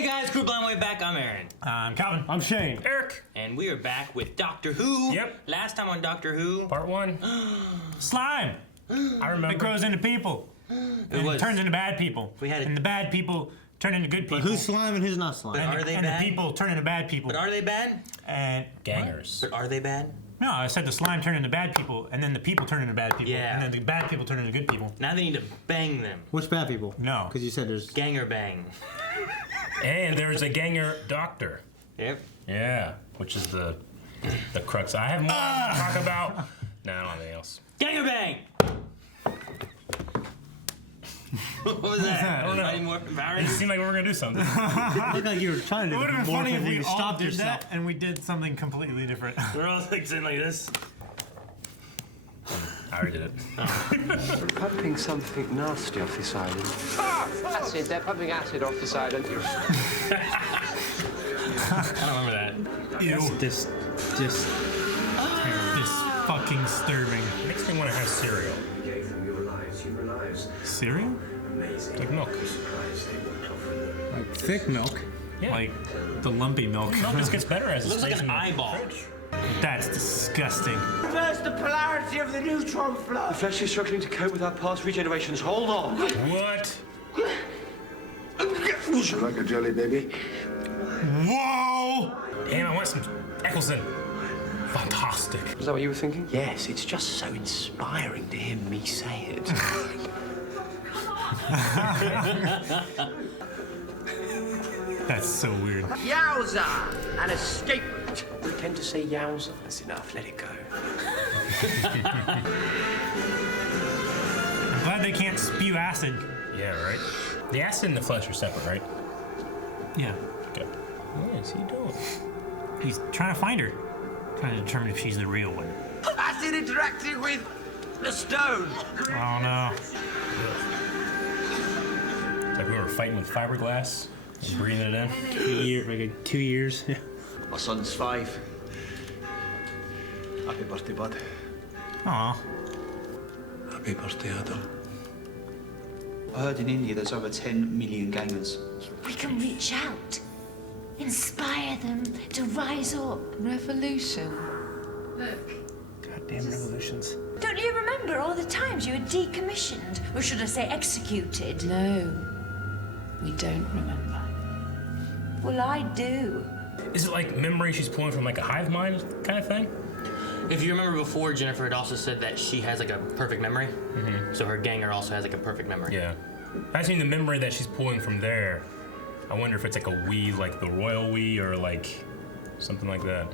Hey guys, Crew Blind Way back. I'm Aaron. I'm Calvin. I'm Shane. Eric. And we are back with Doctor Who. Yep. Last time on Doctor Who. Part 1. Slime. I remember. It grows into people. It turns into bad people. And the bad people turn into good people. But who's slime and who's not slime? But are they and bad? the people turn into bad people. But are they bad? And Gangers. But are they bad? no, I said the slime turn into bad people, and then the people turn into bad people, Yeah. and then the bad people turn into good people. Now they need to bang them. Which bad people? No. Because you said there's... Ganger bang. And there's a ganger doctor. Yep. Yeah, which is the crux. I have more to talk about. No, I don't have anything else. Ganger bang! What was that? I don't know. Any more It empowering? just seemed like we were gonna do something. It looked like you were trying to It do would have been more funny if and we you all stopped did yourself. that, and we did something completely different. We're all like sitting like this. I already did it. They're pumping something nasty off this island. Acid, they're pumping acid off this island. I don't remember that. Ew. This This fucking disturbing. Makes me want to have cereal. Cereal? Like milk. like thick milk. Yeah. Like the lumpy milk. Milk just gets better as it Looks like stays an in the eyeball. fridge. That's disgusting. Reverse the polarity of the neutron flow. The flesh is struggling to cope with our past regenerations. Hold on. What? Would you like a jelly, baby? Whoa! Damn, I want some Eccleston. Fantastic. Was that what you were thinking? Yes, it's just so inspiring to hear me say it. That's so weird. Yowza! An escape route. We tend to say yowza. That's enough. Let it go. I'm glad they can't spew acid. Yeah, right? The acid and the flesh are separate, right? Yeah. Okay. What is he doing? He's trying to find her. Trying to determine if she's the real one. Acid interacting with the stone. Oh no. It's like we were fighting with fiberglass and breathing it in. 2 years. My son's 5. Happy birthday, bud. Aw. Happy birthday, Adam. I heard in India there's over 10 million gangers. We can reach out, inspire them to rise up. Revolution. Goddamn revolutions. Don't you remember all the times you were decommissioned, or should I say executed? No, we don't remember. Well, I do. Is it like memory she's pulling from like a hive mind kind of thing? If you remember before, Jennifer had also said that she has like a perfect memory. Mm-hmm. So her ganger also has like a perfect memory. Yeah. I've seen the memory that she's pulling from there. I wonder if it's like a we, like the royal we, or like something like that.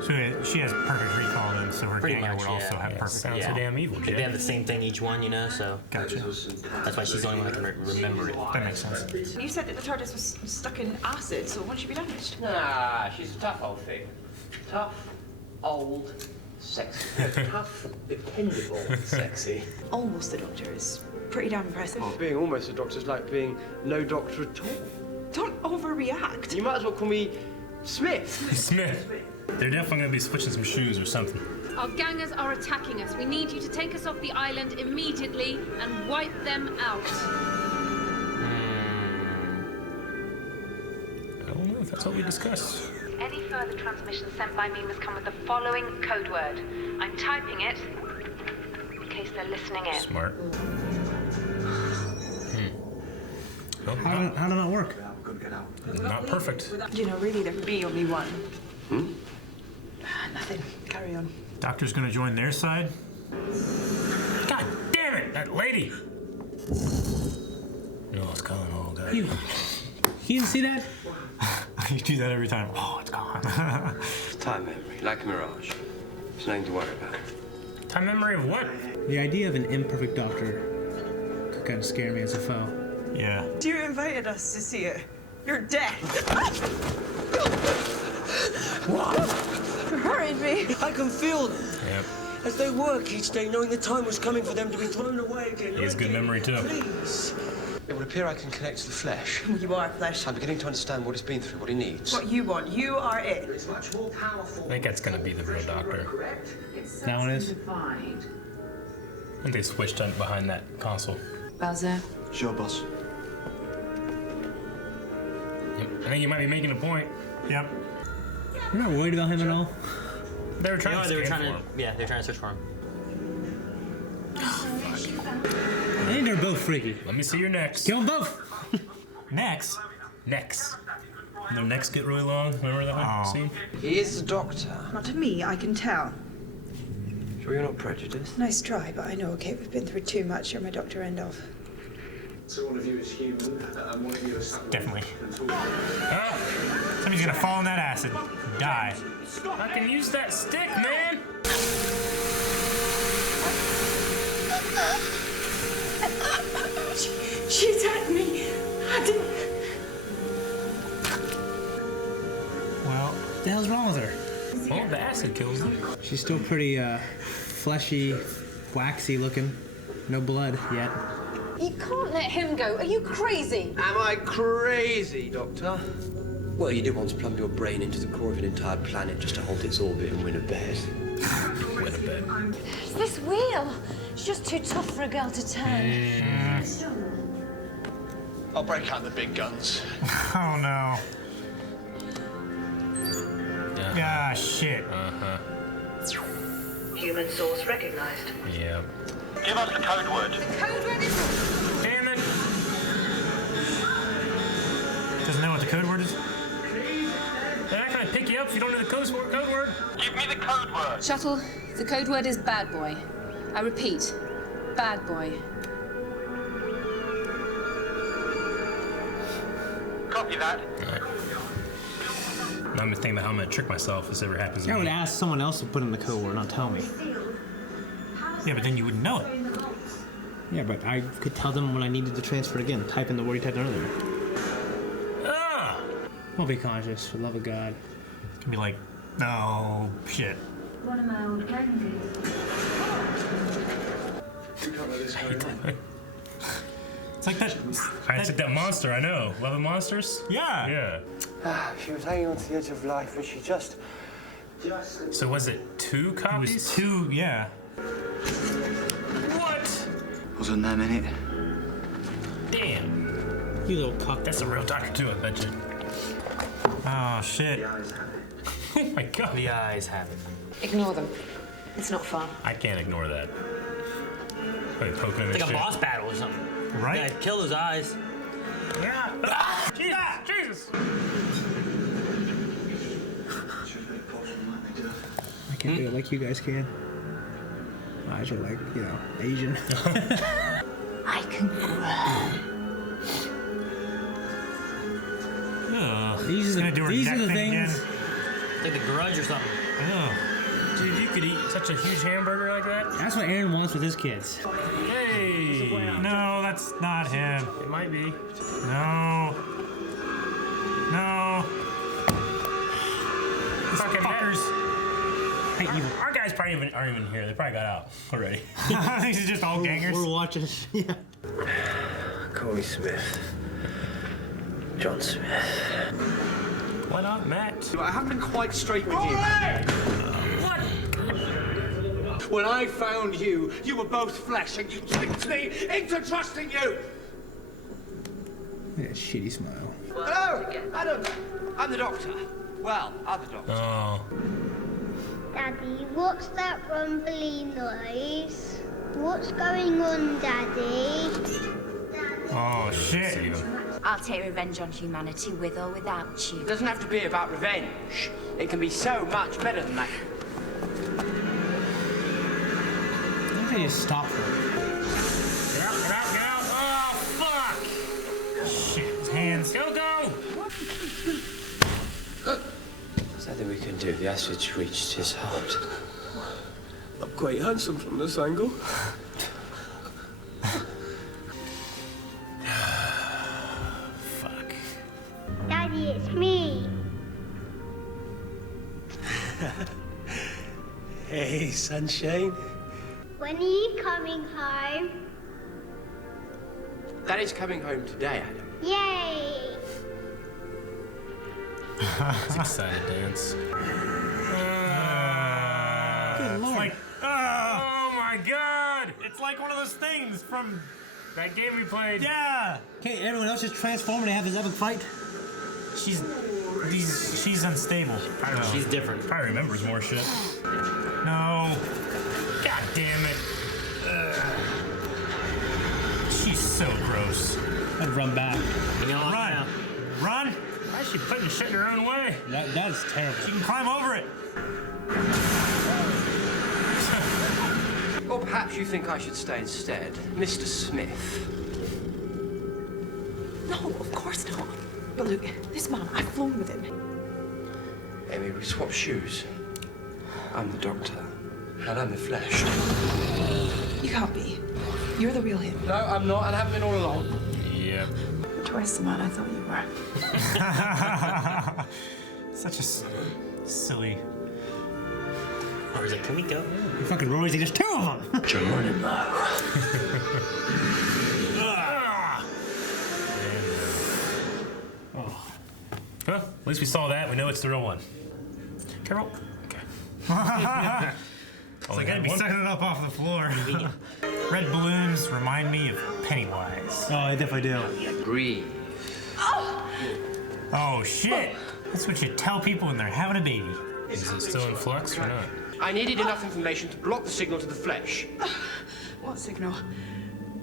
So she has perfect recall, and so her Pretty ganger much, would also yeah. have Yeah, perfect sounds recall. so damn evil, They Jay. have the same thing each one, you know, so Gotcha. that's why she's the only one that can remember it. That makes sense. You said that the TARDIS was stuck in acid, so won't she be damaged? Nah, she's a tough old thing. Tough, old, sexy. Tough, dependable, sexy. Almost the Doctor is pretty damn impressive. Being almost a doctor is like being no doctor at all. Don't overreact. You might as well call me Smith. Smith. They're definitely gonna be switching some shoes or something. Our gangers are attacking us. We need you to take us off the island immediately and wipe them out. I don't know if that's what we discussed. Any further transmissions sent by me must come with the following code word. I'm typing it in case they're listening in. Smart. Well, How did that not work? not perfect. You know, really, there could be only one. Nothing. Carry on. Doctor's gonna join their side. God damn it, that lady! No, it's gone. Oh, God. You didn't see that? You do that every time. Oh, it's gone. Time memory, like a mirage. There's nothing to worry about. Time memory of what? The idea of an imperfect doctor could kind of scare me as a foe. Yeah. You invited us to see it. You're dead. You're hurting me. I can feel them Yep. as they work each day, knowing the time was coming for them to be thrown away again. He has good memory, too. Please. It would appear I can connect to the flesh. You are flesh. I'm beginning to understand what he's been through, what he needs. What you want. You are it. It's much more powerful. I think that's gonna be the real doctor. That one is? I think they switched on behind that console. Bowser. Sure, boss. I think you might be making a point. Yep. You're not worried about him at all? They were trying to they were scan trying for to. him. Yeah, they were trying to search for him. I think they're both freaky. Let me see your necks. Kill them both. Next. Necks. And their necks get really long. Remember that scene? He is the doctor. Not to me, I can tell. Sure you're not prejudiced? Nice try, but I know, okay, we've been through too much. You're my doctor end of. So one of you is human, and one of you is Definitely. Somebody's gonna fall in that acid. Die. I can use that stick, man. She attacked me. I didn't. Well, What the hell's wrong with her? Oh, the acid kills them. She's still pretty fleshy, waxy looking. No blood yet. You can't let him go. Are you crazy? Am I crazy, Doctor? Well, you did want to plumb your brain into the core of an entire planet just to halt its orbit and win a bet. Win a bet. It's this wheel. It's just too tough for a girl to turn. I'll break out the big guns. oh no. Ah, shit. Human source recognized. Yeah. Give us the code word. The code word is... Damn it. Doesn't know what the code word is? They're not gonna pick you up if you don't know the code word. Give me the code word. Shuttle, the code word is bad boy. I repeat, bad boy. Copy that. I'm thinking about how I'm gonna trick myself if this ever happens to I me. would ask someone else to put in the code word, not tell me. Yeah, but then you wouldn't know it. Yeah, but I could tell them when I needed to transfer it again. Type in the word you typed in earlier. Ah! Don't be conscious, for the love of God. It's gonna be like, no, shit. One of my old gangs. It's like that. I took that monster, I know. Love the monsters? Yeah. Yeah. She was hanging on to the edge of life, but she just... So was it 2 It copies? was 2, yeah. What? Wasn't them in it? Damn. You little cock. That's a real doctor too, I bet you. Oh, shit. Oh my god. The eyes have it. Ignore them. It's not fun. I can't ignore that. Like poking him It's and like a shit. boss battle or something. Right? Yeah, kill those eyes. Yeah. Jesus. I can't do it like you guys can. My eyes are like, you know, Asian. I can grow. These are the things. Like the Grudge or something. Dude, you could eat such a huge hamburger like that? That's what Aaron wants with his kids. Hey! No, that's not him. It might be. No. No. Fucking Fuckers. Our guys probably aren't even here. They probably got out already. These are just all gangers. We're watching. Yeah. Call me Smith. John Smith. Why not Matt? I haven't been quite straight with you. What? When I found you, you were both flesh, and you tricked me into trusting you. Yeah, shitty smile. Hello, Adam. I'm the doctor. Well, other doctor. Oh. Daddy, what's that rumbly noise? What's going on, Daddy? Oh, shit. I'll take revenge on humanity with or without you. It doesn't have to be about revenge. It can be so much better than that. I think they just stop for it. Get out, get out, get out. Oh, fuck! Shit, his hands. Go, go! There's nothing we can do. The acid's reached his heart. I'm quite handsome from this angle. Fuck. Daddy, it's me. Hey, sunshine. When are you coming home? Daddy's coming home today, Adam. Yay! He's excited dance. Good Lord. Like, Oh my god! it's like one of those things from... That game we played. Yeah. Okay, everyone else just transform and have this epic fight. she's unstable. She's different. Probably remembers more shit. No. God damn it. She's so gross. I'd run back. Run. Run. Why is she putting shit in her own way? That is terrible. She can climb over it. Or perhaps you think I should stay instead, Mr. Smith. No, of course not. But look, this man, I've flown with him. Amy, we swap shoes. I'm the doctor, and I'm the flesh. You can't be. You're the real him. No, I'm not, and I haven't been all along. Yeah. You're twice the man I thought you were. Such a silly. Or is it Kamiko? Fucking Rory's, there's two of them. Geronimo. Well, at least we saw that. We know it's the real one. Carol. Okay. I gotta be sucking it up off the floor. Red balloons remind me of Pennywise. Oh, I definitely do. Breathe. Oh shit! That's what you tell people when they're having a baby. Is it still in flux or not? I needed enough information to block the signal to the flesh. What signal?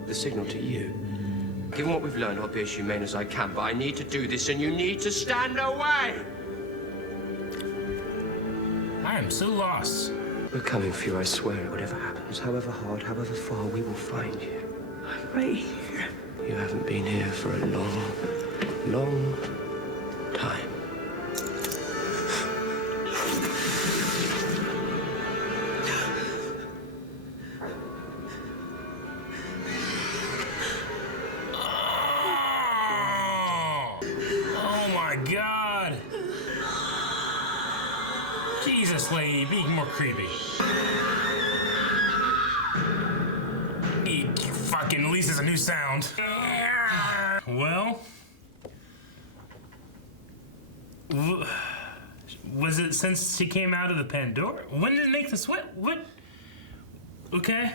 The signal to you. Given what we've learned, I'll be as humane as I can, but I need to do this, and you need to stand away! I am so lost. We're coming for you, I swear it. Whatever happens, however hard, however far, we will find you. I'm right here. You haven't been here for a long, long time. God! Jesus, lady, be more creepy. You fucking, at least it's a new sound. Well, was it since she came out of the Pandora? When did it make the switch? What? Okay.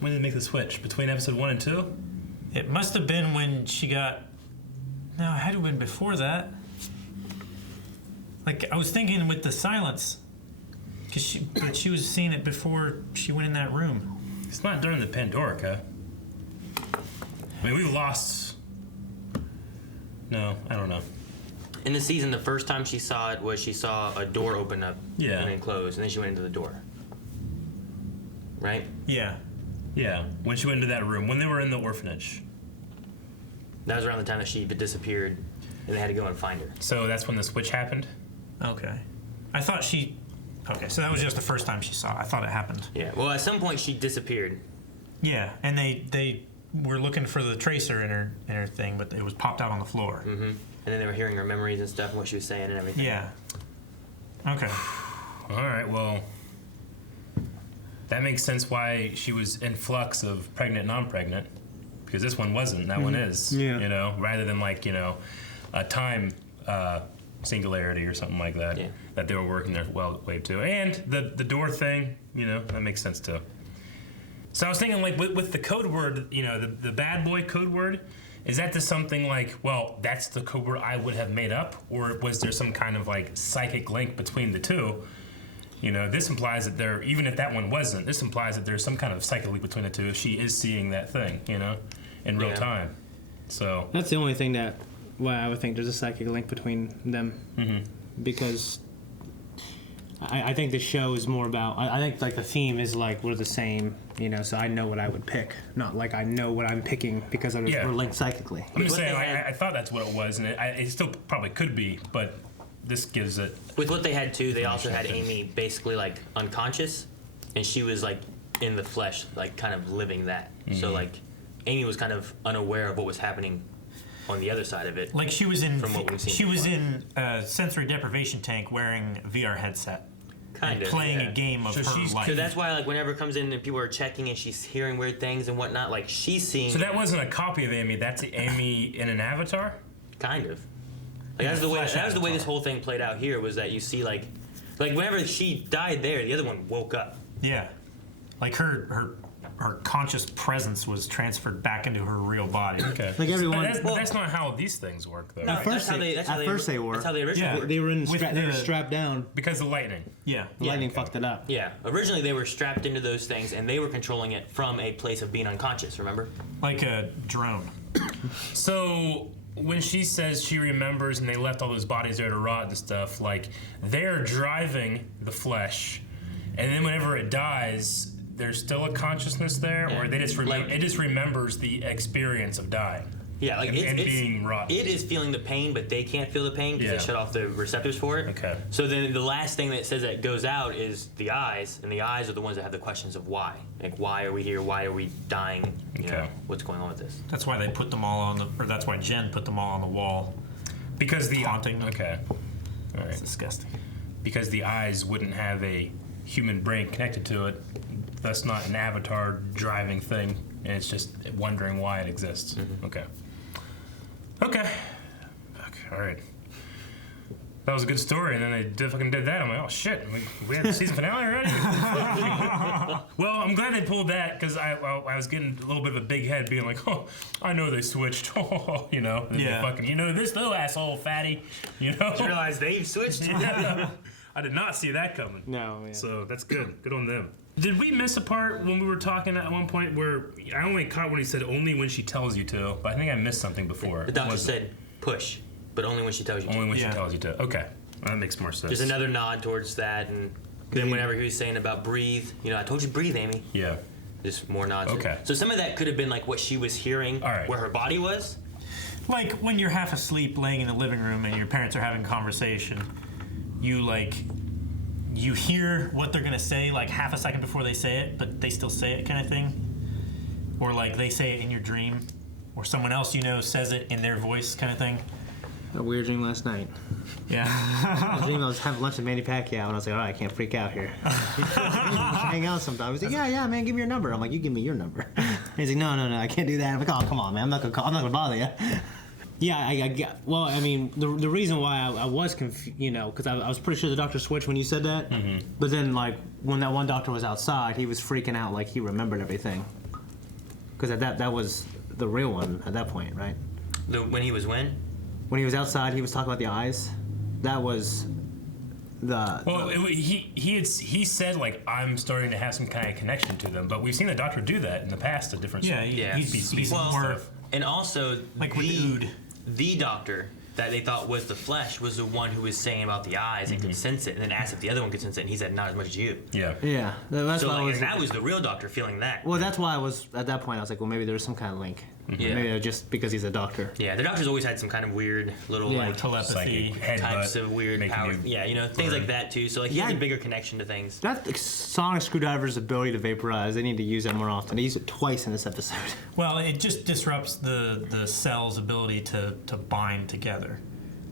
When did it make the switch? Between episode 1 and 2? It must have been when she got. No, it had to have been before that. Like, I was thinking with the silence. But she was seeing it before she went in that room. It's not during the Pandorica. I mean, we've lost... No, I don't know. In the season, the first time she saw it was she saw a door open up and then close, and then she went into the door. Right? Yeah. Yeah, when she went into that room, when they were in the orphanage. That was around the time that she disappeared, and they had to go and find her. So that's when the switch happened? Okay. I thought she... Okay, so that was just the first time she saw it. I thought it happened. Yeah, well, at some point she disappeared. Yeah, and they were looking for the tracer in her thing, but it was popped out on the floor. Mm-hmm. And then they were hearing her memories and stuff, and what she was saying and everything. Yeah. Okay. All right, well... That makes sense why she was in flux of pregnant, non-pregnant. Because this one wasn't, that one is. Yeah. You know, rather than like, you know, a time singularity or something like that. Yeah. That they were working their way to. And the door thing, you know, that makes sense too. So I was thinking like with the code word, you know, the bad boy code word, is that just something like, well, that's the code word I would have made up? Or was there some kind of like psychic link between the two? You know, this implies that there, even if that one wasn't, this implies that there's some kind of psychic link between the two if she is seeing that thing, you know, in real time. So that's the only thing that, well, I would think there's a psychic link between them. Mm-hmm. Because I think the show is more about, I think like the theme is like we're the same, you know, so I know what I would pick. Not like I know what I'm picking because we're linked psychically. I'm just saying, I thought that's what it was, and it still probably could be, but this gives it... With what they had too, they also had Amy basically like unconscious, and she was like in the flesh, like kind of living that. Mm-hmm. So like Amy was kind of unaware of what was happening on the other side of it. Like she was in, from what we've seen she was in a sensory deprivation tank wearing a VR headset. Kind of playing a game of her life. So that's why, like, whenever it comes in and people are checking and she's hearing weird things and whatnot, like she's seeing. So that wasn't a copy of Amy. That's Amy in an avatar. Kind of. Like that was the way this whole thing played out here. Was that you see like whenever she died there, the other one woke up. Yeah, like her her conscious presence was transferred back into her real body. Okay. Like everyone. But that's not how these things work, though. No, At first they were. That's how they originally were. They were strapped down because of lightning. Yeah. The lightning fucked it up. Yeah. Originally they were strapped into those things and they were controlling it from a place of being unconscious, remember? Like a drone. So when she says she remembers and they left all those bodies there to rot and stuff, like they're driving the flesh, and then whenever it dies, there's still a consciousness there, or they just it just remembers the experience of dying. Yeah, like and being rotten. It is feeling the pain, but they can't feel the pain because they shut off the receptors for it. Okay. So then the last thing that says that goes out is the eyes, and the eyes are the ones that have the questions of why. Like, why are we here? Why are we dying? You know, what's going on with this? That's why they put them all on or that's why Jen put them all on the wall. Because the haunting. Okay. All right. It's disgusting. Because the eyes wouldn't have a human brain connected to it. That's not an avatar driving thing, and it's just wondering why it exists. Mm-hmm. Okay. All right. That was a good story, and then they fucking did that. I'm like, oh shit, we had the season finale already? Well, I'm glad they pulled that, because I was getting a little bit of a big head being like, oh, I know they switched, you know? Yeah. Fucking, you know this though, asshole fatty, you know? Did you realize they've switched? Yeah. I did not see that coming. No, yeah. So that's good. Good on them. Did we miss a part when we were talking at one point where I only caught when he said only when she tells you to, but I think I missed something before. The doctor said push, but only when she tells you to. Only when she tells you to. Okay. That makes more sense. There's another nod towards that, and then whenever he was saying about breathe, you know, I told you breathe, Amy. Yeah. Just more nods. Okay. So some of that could have been like what she was hearing, where her body was. Like when you're half asleep laying in the living room and your parents are having a conversation, you hear what they're gonna say like half a second before they say it, but they still say it kind of thing. Or like they say it in your dream, or someone else you know says it in their voice kind of thing. A weird dream last night. Yeah. I dreamed I was having lunch with Manny Pacquiao, and I was like, all right, I can't freak out here. Hang out sometimes. He's like, yeah, man, give me your number. I'm like, you give me your number. He's like, no, I can't do that. I'm like, oh, come on, man, I'm not gonna bother you. Yeah, well, I mean, the reason why I was confused, you know, because I was pretty sure the doctor switched when you said that. Mm-hmm. But then, like, when that one doctor was outside, he was freaking out like he remembered everything. Because that was the real one at that point, right? When he was when? When he was outside, he was talking about the eyes. That was the. Well, he said like I'm starting to have some kind of connection to them, but we've seen the doctor do that in the past at different. He'd be speaking more. And also, like with Ood. The doctor that they thought was the flesh was the one who was saying about the eyes and could sense it, and then asked if the other one could sense it, and he said not as much as you. Yeah. Yeah. That's so why like, that was the real doctor feeling that. Well, that's why I was at that point. I was like, well, maybe there's some kind of link. Yeah. Maybe just because he's a doctor. Yeah, the doctor's always had some kind of weird little like telepathy types of weird power. Yeah, you know, things like that too. So like he has a bigger connection to things. That sonic screwdriver's ability to vaporize, they need to use that more often. They use it twice in this episode. Well, it just disrupts the cell's ability to bind together.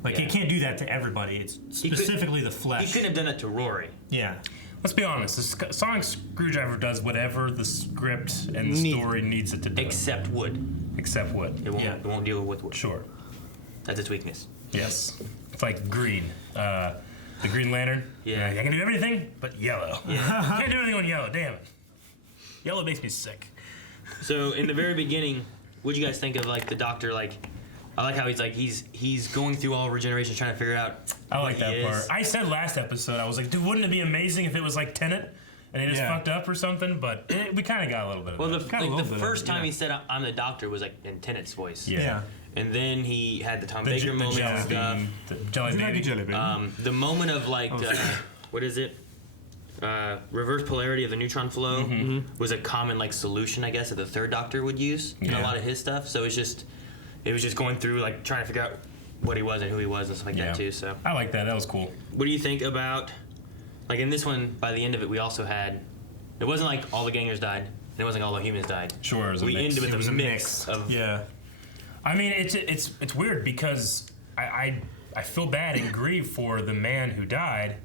Like it can't do that to everybody. It's specifically the flesh. He couldn't have done it to Rory. Yeah. Let's be honest. The sonic screwdriver does whatever the script and the story needs it to do. Except wood. Except wood. It won't deal with wood. Sure. That's its weakness. Yes. It's like green. The Green Lantern. Yeah. I can do everything but yellow. Yeah. Can't do anything on yellow. Damn it. Yellow makes me sick. So in the very beginning, what'd you guys think of like the doctor like? I like how he's like he's going through all regeneration trying to figure out. I like that part. I said last episode I was like, dude, wouldn't it be amazing if it was like Tenet and he just fucked up or something? But we kind of got a little bit of that. The first time he said I'm the doctor was like in Tenet's voice. Yeah. And then he had the Tom Baker moment and stuff. The jelly baby. The moment of like what is it? Reverse polarity of the neutron flow was a common like solution I guess that the third doctor would use in a lot of his stuff. So it was just going through like trying to figure out what he was and who he was and stuff like that too. So I like that. That was cool. What do you think about like in this one? By the end of it, we also had it wasn't like all the gangers died. And it wasn't like all the humans died. Sure, it was we ended with a mix of I mean, it's weird because I feel bad and grieve for the man who died,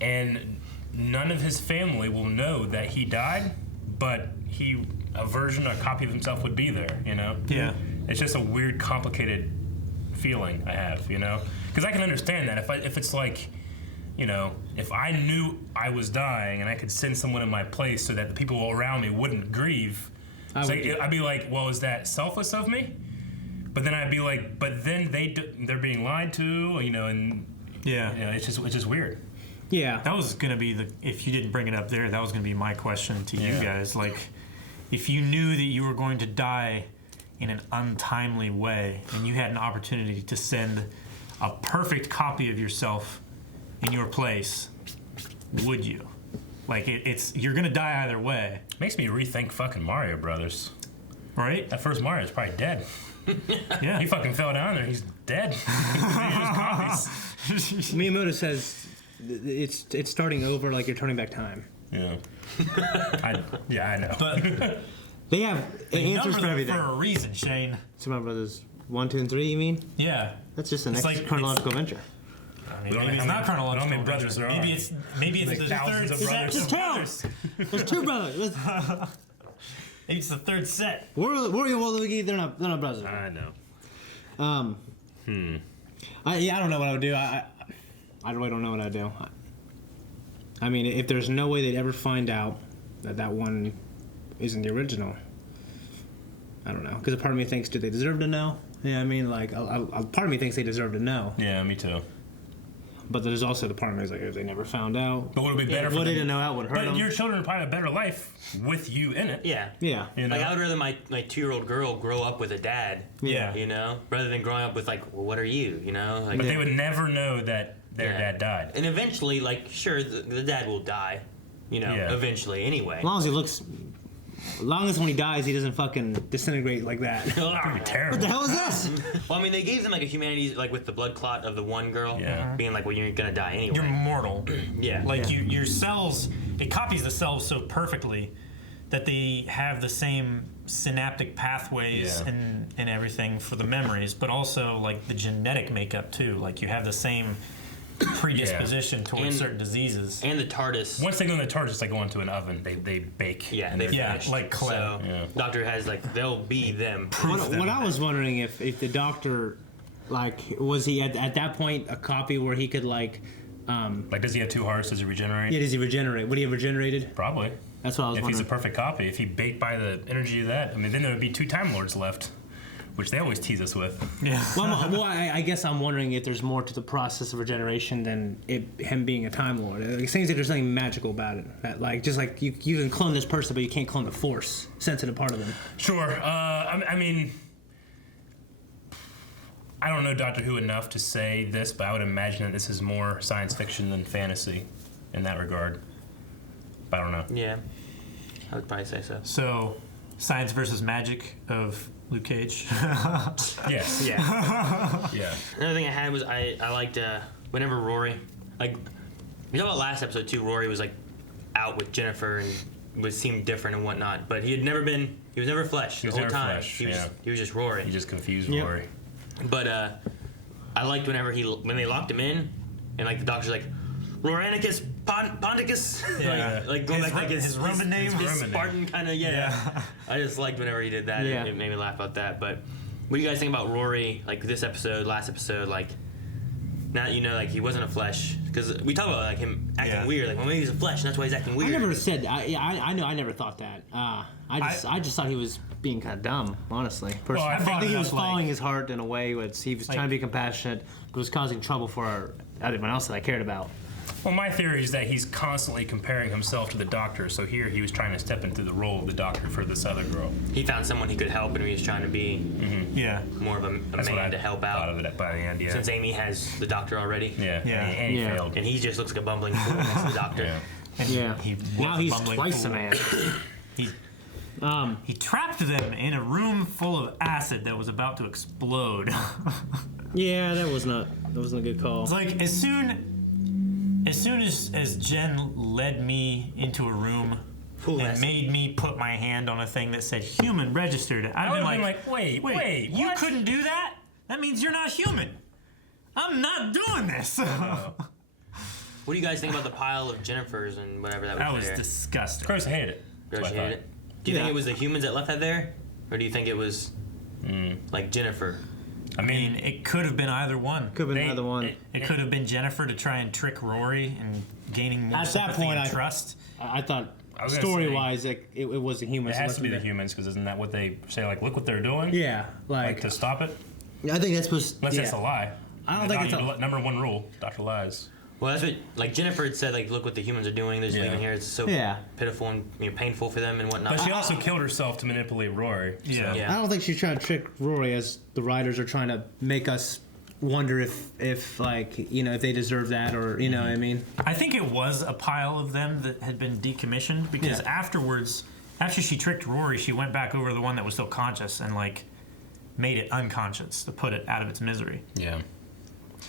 and none of his family will know that he died, but a copy of himself would be there. You know. Yeah. It's just a weird, complicated feeling I have, you know? Because I can understand that if it's like, you know, if I knew I was dying and I could send someone in my place so that the people around me wouldn't grieve, I'd be like, well, is that selfless of me? But then I'd be like, but then they're being lied to, you know, and yeah, you know, it's just weird. Yeah, that was gonna be if you didn't bring it up there, that was gonna be my question to you guys. Like, if you knew that you were going to die in an untimely way and you had an opportunity to send a perfect copy of yourself in your place, would you? Like, you're gonna die either way. Makes me rethink fucking Mario Brothers. Right? That first Mario's probably dead. Yeah. He fucking fell down there. He's dead. Miyamoto says it's starting over, like you're turning back time. Yeah. I know. But they have answers for everything. For a reason, Shane. Super Mario Brothers 1, 2, and 3, you mean? Yeah. That's just the next chronological adventure. I mean, maybe it's not chronological. Brothers there are. Maybe it's like the thousands third. of brothers. There's 2 brothers. Maybe it's the third set. Rory and Waluigi, they're not brothers. I know. I don't know what I would do. I really don't know what I'd do. I mean, if there's no way they'd ever find out that one isn't the original, I don't know. Because a part of me thinks, do they deserve to know? Yeah, I mean, like, a part of me thinks they deserve to know. Yeah, me too. But there's also the part of me is like, if they never found out, but would it be better for them? To know out would hurt them? But your children would probably have a better life with you in it. Yeah. Yeah. You know? Like, I would rather my 2-year-old girl grow up with a dad. Yeah. You know? Rather than growing up with, like, well, what are you? You know? Like, but they would never know that their dad died. And eventually, like, sure, the dad will die. You know, eventually, anyway. As long as he looks... As long as when he dies, he doesn't fucking disintegrate like that. That'd be terrible. What the hell is this? Well, I mean, they gave them like a humanity, like with the blood clot of the one girl, Yeah. being like, well, you're gonna die anyway. You're mortal. Yeah. Like your cells, it copies the cells so perfectly that they have the same synaptic pathways and everything for the memories, but also like the genetic makeup too. Like you have the same predisposition towards certain diseases. And the TARDIS. Once they go in the TARDIS, it's like going to an oven. They bake. Yeah, they finish. like clay. So, Doctor has like, they'll be them. What I was wondering if the Doctor, like, was he at that point a copy where he could like does he have 2 hearts? Does he regenerate? Yeah, does he regenerate? Would he have regenerated? Probably. That's what I was wondering. If he's a perfect copy, if he baked by the energy of that, I mean, then there would be 2 Time Lords left, which they always tease us with. Yeah. Well, I guess I'm wondering if there's more to the process of regeneration than him being a Time Lord. It seems like there's something magical about it. That, like, just like you can clone this person, but you can't clone the Force sensitive part of them. Sure. I mean, I don't know Doctor Who enough to say this, but I would imagine that this is more science fiction than fantasy in that regard. But I don't know. Yeah, I would probably say so. So, science versus magic of Luke Cage. Yes. Yeah. Yeah. Another thing I had was I liked whenever Rory, like, you know about last episode too, Rory was like out with Jennifer and seemed different and whatnot, but he was never flesh the whole time. He was just Rory. He just confused Rory. But I liked when they locked him in, and like the doctor's like, Roranicus Ponticus, like going back like his Roman name, his Spartan kind of I just liked whenever he did that. Yeah. It made me laugh about that. But what do you guys think about Rory? Like this episode, last episode, like now that you know like he wasn't a flesh, because we talk about like him acting weird. Like well maybe he's a flesh, and that's why he's acting weird. I never said. I know. I never thought that. I just thought he was being kind of dumb, honestly. Well, I think he was like, following his heart in a way. He was trying to be compassionate, but was causing trouble for everyone else that I cared about. Well, my theory is that he's constantly comparing himself to the Doctor, so here he was trying to step into the role of the Doctor for this other girl. He found someone he could help, and he was trying to be more of a man to help out. Thought of it by the end, Since Amy has the Doctor already. And he failed. And he just looks like a bumbling fool next to the Doctor. Now he's twice a man. He trapped them in a room full of acid that was about to explode. Yeah, that wasn't a good call. It's like as soon as Jen led me into a room and made me put my hand on a thing that said human registered, I'd been like, wait, you couldn't do that? That means you're not human. I'm not doing this. What do you guys think about the pile of Jennifers and whatever that was That was there? disgusting. Of course, I hated it. Gross, you hated it? Do you think it was the humans that left that there? Or do you think it was like Jennifer? I mean, it could have been either one. Could have been either one. It could have been Jennifer to try and trick Rory and gaining more sympathy and trust. I thought story-wise, it was the humans. It has to be the humans, because isn't that what they say? Like, look what they're doing. Yeah, like to stop it. I think that's supposed. Unless it's a lie. I don't think it's a number one rule. Doctor lies. Well, that's what like Jennifer had said. Like, look what the humans are doing. They're just leaving here. It's so pitiful and painful for them and whatnot. But she also killed herself to manipulate Rory. Yeah. I don't think she's trying to trick Rory, as the writers are trying to make us wonder if like, you know, if they deserve that, or, you know what I mean? I think it was a pile of them that had been decommissioned, because afterwards, after she tricked Rory, she went back over the one that was still conscious and like made it unconscious to put it out of its misery. Yeah.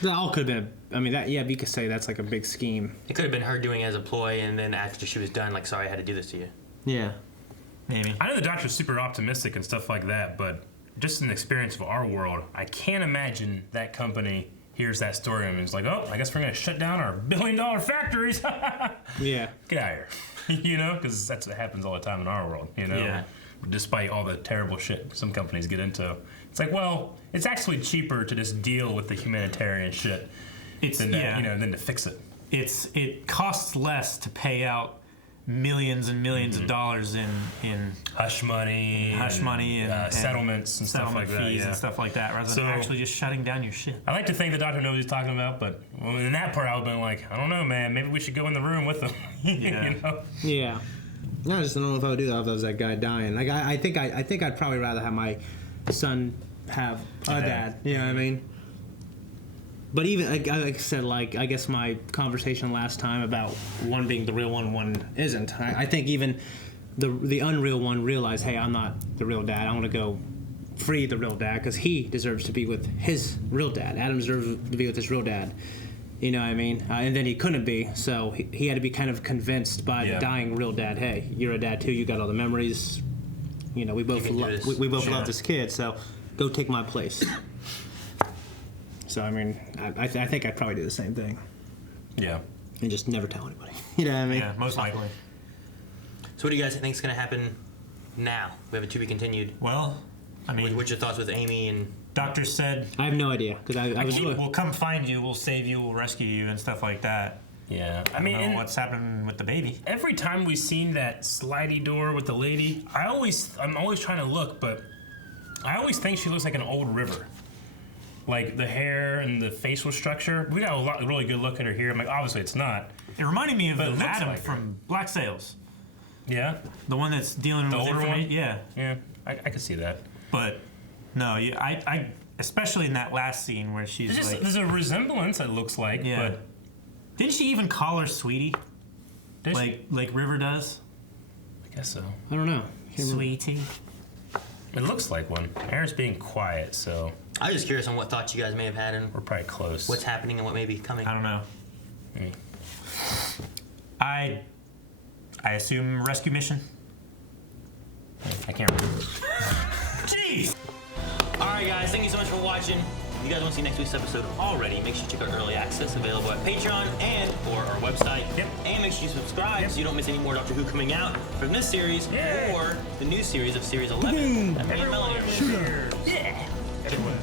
That all could have been. I mean, that you could say that's like a big scheme. It could have been her doing it as a ploy, and then after she was done, like, sorry, I had to do this to you. Yeah. Maybe. I know the Doctor's super optimistic and stuff like that, but just an experience of our world, I can't imagine that company hears that story and is like, oh, I guess we're going to shut down our billion-dollar factories. Yeah. Get out of here. You know, because that's what happens all the time in our world, you know? Yeah. Despite all the terrible shit some companies get into. It's like, well, it's actually cheaper to just deal with the humanitarian shit than to fix it. It costs less to pay out millions and millions of dollars in hush money, and settlements and stuff like that, fees and stuff like that, rather than actually just shutting down your shit. I like to think the Doctor knows what he's talking about, but in that part, I would have been like, I don't know, man. Maybe we should go in the room with him. Yeah. You know? Yeah. No, I just don't know if I would do that if I was that guy dying. Like, I think I'd probably rather have my son have a dad. You know what I mean? But even like I said, like, I guess my conversation last time about one being the real one isn't. I think even the unreal one realized, hey, I'm not the real dad. I want to go free the real dad, because he deserves to be with his real dad. Adam deserves to be with his real dad. You know what I mean? And then he couldn't be, so he had to be kind of convinced by the dying real dad. Hey, you're a dad too. You got all the memories. You know, we both love this kid. So go take my place. So I mean, I think I'd probably do the same thing. Yeah. And just never tell anybody. You know what I mean? Yeah, most likely. So what do you guys think is going to happen now? We have a to be continued. Well, I mean, what's your thoughts with Amy and? Doctor said, I have no idea, because we'll come find you, we'll save you, we'll rescue you, and stuff like that. Yeah, I don't know what's happening with the baby. Every time we've seen that slidey door with the lady, I'm always trying to look, but I always think she looks like an old River. Like the hair and the facial structure. We got a really good look at her here. I'm like, obviously it's not. It reminded me of the Adam like from Black Sails. Yeah, the one that's dealing with older one. Yeah, I could see that. But no, I especially in that last scene where she's there's a resemblance. It looks like. Yeah. But didn't she even call her sweetie? Like River does? I guess so. I don't know. Sweetie. It looks like one. Hair's being quiet, so. I was just curious on what thoughts you guys may have had and we're probably close. What's happening and what may be coming. I don't know. Maybe. I assume rescue mission. I can't remember. Jeez. All right, guys. Thank you so much for watching. If you guys want to see next week's episode already, make sure you check out Early Access, available at Patreon and or our website. Yep. And make sure you subscribe so you don't miss any more Doctor Who coming out from this series or the new series of Series 11 that me and Melanie are in. Yeah. Everyone.